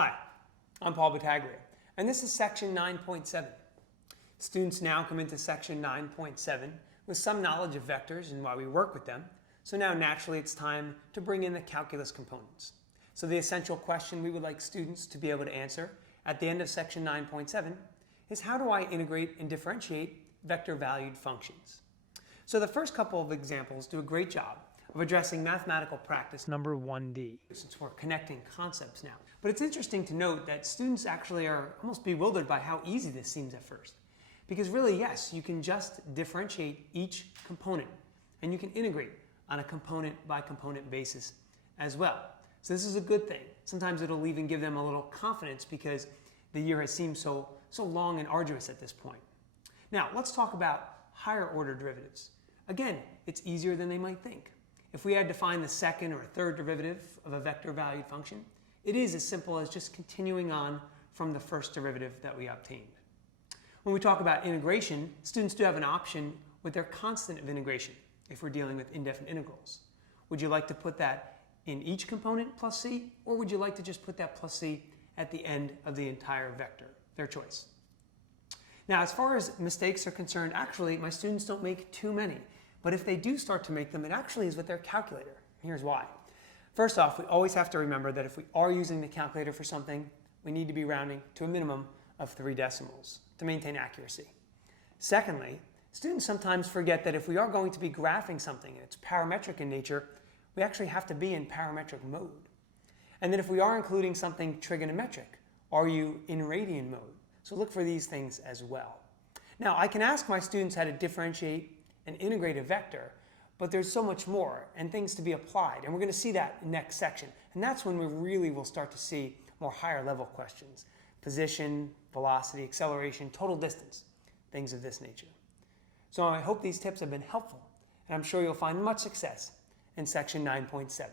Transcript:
Hi, I'm Paul Battaglia, and this is section 9.7. Students now come into section 9.7 with some knowledge of vectors and why we work with them, so now naturally it's time to bring in the calculus components. So the essential question we would like students to be able to answer at the end of section 9.7 is, how do I integrate and differentiate vector-valued functions? So the first couple of examples do a great job of addressing mathematical practice number 1D, since we're connecting concepts now. But it's interesting to note that students actually are almost bewildered by how easy this seems at first. Because really, yes, you can just differentiate each component, and you can integrate on a component by component basis as well. So this is a good thing. Sometimes it'll even give them a little confidence because the year has seemed so long and arduous at this point. Now, let's talk about higher order derivatives. Again, it's easier than they might think. If we had to find the second or third derivative of a vector-valued function, it is as simple as just continuing on from the first derivative that we obtained. When we talk about integration, students do have an option with their constant of integration if we're dealing with indefinite integrals. Would you like to put that in each component plus c, or would you like to just put that plus c at the end of the entire vector? Their choice. Now, as far as mistakes are concerned, actually, my students don't make too many. But if they do start to make them, it actually is with their calculator. Here's why. First off, we always have to remember that if we are using the calculator for something, we need to be rounding to a minimum of 3 decimals to maintain accuracy. Secondly, students sometimes forget that if we are going to be graphing something and it's parametric in nature, we actually have to be in parametric mode. And then if we are including something trigonometric, are you in radian mode? So look for these things as well. Now, I can ask my students how to differentiate and integrate a vector, but there's so much more and things to be applied, and we're going to see that in next section. And that's when we really will start to see more higher level questions. Position, velocity, acceleration, total distance, things of this nature. So I hope these tips have been helpful, and I'm sure you'll find much success in section 9.7.